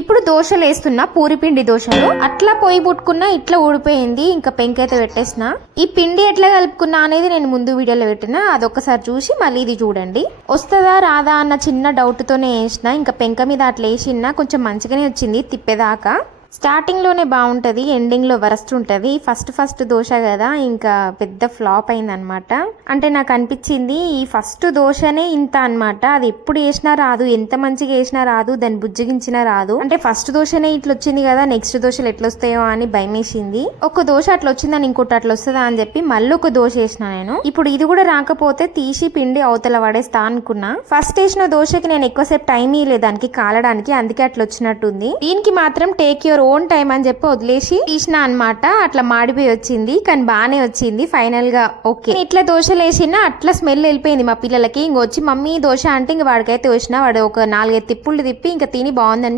ఇప్పుడు దోశలు వేస్తున్నా, పూరిపిండి దోశలు. అట్లా పొయ్యి పుట్టుకున్నా ఇట్లా ఊడిపోయింది. ఇంకా పెంకైతే పెట్టేసిన. ఈ పిండి ఎట్లా కలుపుకున్నా అనేది నేను ముందు వీడియోలో పెట్టినా, అదొక్కసారి చూసి మళ్ళీ ఇది చూడండి. వస్తుందా రాదా అన్న చిన్న డౌట్ తోనే వేసిన. ఇంకా పెంక మీద అట్లా వేసినా కొంచెం మంచిగానే వచ్చింది తిప్పేదాకా. స్టార్టింగ్ లోనే బాగుంటది, ఎండింగ్ లో వరస్ట్ ఉంటది. ఫస్ట్ దోశ కదా, ఇంకా పెద్ద ఫ్లాప్ అయింది అనమాట. అంటే నాకు అనిపించింది ఈ ఫస్ట్ దోశనే ఇంత అనమాట. అది ఎప్పుడు వేసినా రాదు, ఎంత మంచిగా వేసినా రాదు, దాన్ని బుజ్జగించినా రాదు. అంటే ఫస్ట్ దోశనే ఇట్లా వచ్చింది కదా, నెక్స్ట్ దోశలు ఎట్లా వస్తాయో అని భయం వేసింది. ఒక దోశ అట్లా వచ్చిందని ఇంకోటి అట్లా వస్తుందా అని చెప్పి మళ్ళీ ఒక దోశ వేసిన నేను. ఇప్పుడు ఇది కూడా రాకపోతే తీసి పిండి అవతల పడేస్తా అనుకున్నా. ఫస్ట్ వేసిన దోశకి నేను ఎక్కువసేపు టైం ఇవ్వలేదు దానికి కాలడానికి, అందుకే అట్లా వచ్చినట్టుంది. దీనికి మాత్రం టేక్ యువర్ ఓన్ టైం అని చెప్పి వదిలేసి తీసిన అనమాట. అట్లా మాడిపోయి వచ్చింది, కానీ బానే వచ్చింది ఫైనల్ గా. ఓకే, ఇట్లా దోశలు వేసినా అట్లా స్మెల్ వెళ్ళిపోయింది మా పిల్లలకి. ఇంకొచ్చి మమ్మీ దోశ అంటే ఇంక వాడికైతే వచ్చిన వాడు ఒక 4-5 తిప్పుళ్ళు తిప్పి ఇంకా తిని బాగుందని